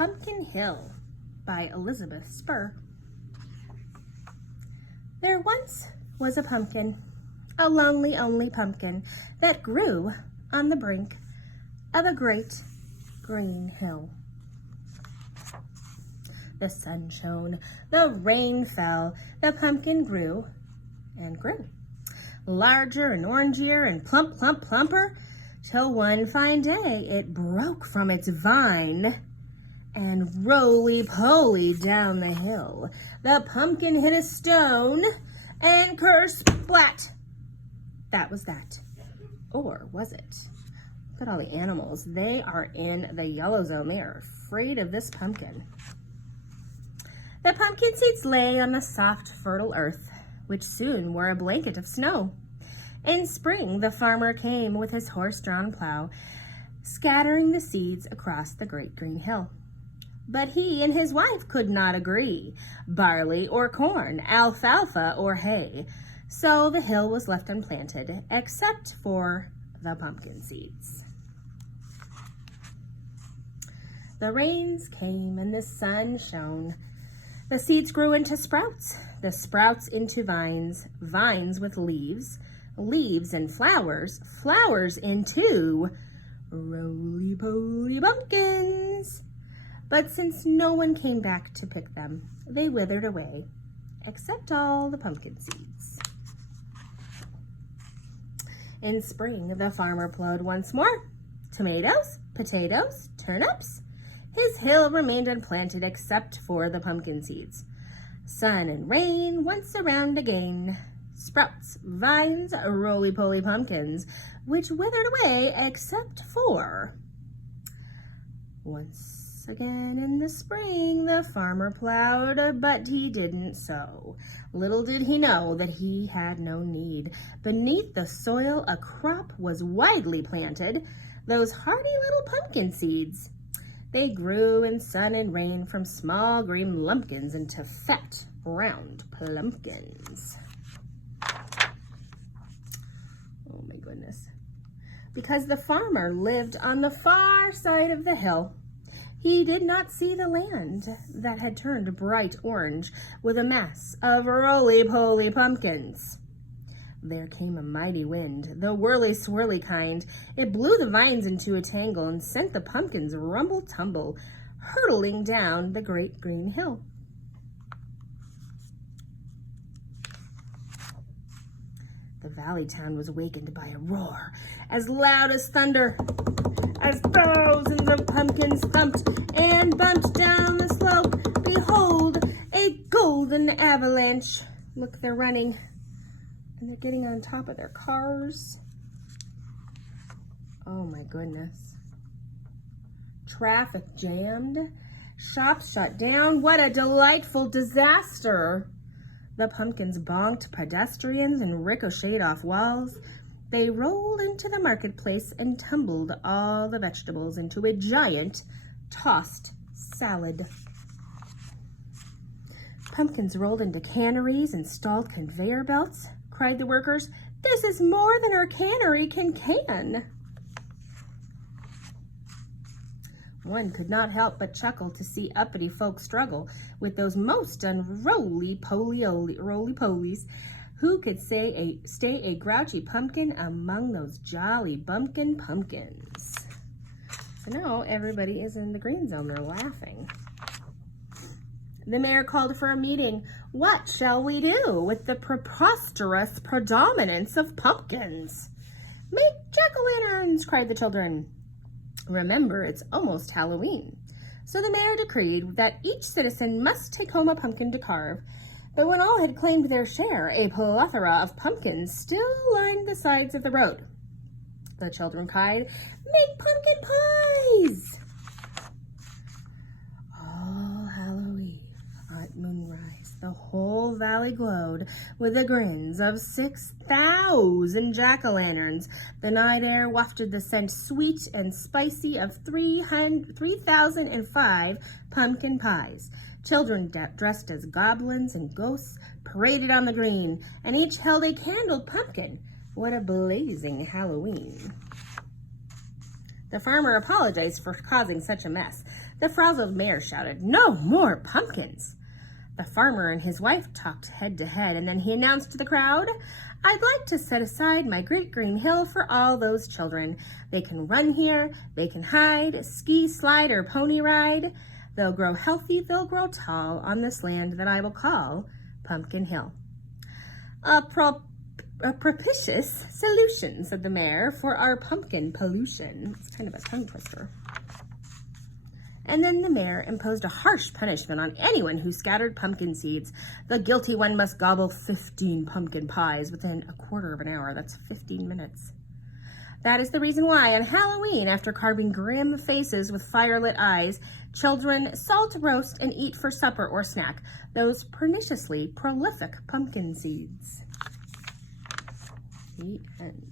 Pumpkin Hill by Elizabeth Spur. There once was a pumpkin, a lonely, only pumpkin that grew on the brink of a great green hill. The sun shone, the rain fell, the pumpkin grew and grew, larger and orangier and plump, plump, plumper, till one fine day it broke from its vine and roly-poly down the hill. The pumpkin hit a stone and ker-splat. That was that. Or was it? Look at all the animals. They are in the yellow zone. They are afraid of this pumpkin. The pumpkin seeds lay on the soft, fertile earth, which soon wore a blanket of snow. In spring, the farmer came with his horse-drawn plow, scattering the seeds across the great green hill. But he and his wife could not agree, barley or corn, alfalfa or hay. So the hill was left unplanted, except for the pumpkin seeds. The rains came and the sun shone. The seeds grew into sprouts, the sprouts into vines, vines with leaves, leaves and flowers, flowers into roly-poly pumpkins. But since no one came back to pick them, they withered away, except all the pumpkin seeds. In spring, the farmer plowed once more. Tomatoes, potatoes, turnips. His hill remained unplanted except for the pumpkin seeds. Sun and rain once around again. Sprouts, vines, roly-poly pumpkins, which withered away except for. Once again in the spring, the farmer plowed, but he didn't sow. Little did he know that he had no need. Beneath the soil, a crop was widely planted, those hardy little pumpkin seeds. They grew in sun and rain from small green lumpkins into fat, round plumpkins. Oh my goodness. Because the farmer lived on the far side of the hill, he did not see the land that had turned bright orange with a mass of roly-poly pumpkins. There came a mighty wind, the whirly-swirly kind. It blew the vines into a tangle and sent the pumpkins rumble-tumble, hurtling down the great green hill. The valley town was wakened by a roar as loud as thunder, as thousands of pumpkins thumped and bumped down the slope. Behold, a golden avalanche. Look, they're running. And they're getting on top of their cars. Oh my goodness. Traffic jammed. Shops shut down. What a delightful disaster. The pumpkins bonked pedestrians and ricocheted off walls. They rolled into the marketplace and tumbled all the vegetables into a giant tossed salad. Pumpkins rolled into canneries and stalled conveyor belts. Cried the workers. This is more than our cannery can can. One could not help but chuckle to see uppity folks struggle with those most roly-polies. Who could stay a grouchy pumpkin among those jolly bumpkin pumpkins? So now everybody is in the green zone. They're laughing. The mayor called for a meeting. What shall we do with the preposterous predominance of pumpkins? Make jack-o'-lanterns, cried the children. Remember, it's almost Halloween. So the mayor decreed that each citizen must take home a pumpkin to carve. But when all had claimed their share, a plethora of pumpkins still lined the sides of the road. The children cried, make pumpkin pies! All Halloween at moonrise, the whole valley glowed with the grins of 6,000 jack-o'-lanterns. The night air wafted the scent sweet and spicy of 3,005 pumpkin pies. Children dressed as goblins and ghosts paraded on the green, and each held a candled pumpkin. What a blazing Halloween. The farmer apologized for causing such a mess. The frazzled mayor shouted, "No more pumpkins!" The farmer and his wife talked head to head, and then he announced to the crowd, "I'd like to set aside my great green hill for all those children. They can run here, they can hide, ski, slide, or pony ride. They'll grow healthy, they'll grow tall on this land that I will call Pumpkin Hill." A propitious solution," said the mayor, "for our pumpkin pollution." It's kind of a tongue twister. And then the mayor imposed a harsh punishment on anyone who scattered pumpkin seeds. The guilty one must gobble 15 pumpkin pies within a quarter of an hour. That's 15 minutes. That is the reason why on Halloween, after carving grim faces with firelit eyes, children salt, roast, and eat for supper or snack those perniciously prolific pumpkin seeds. The end.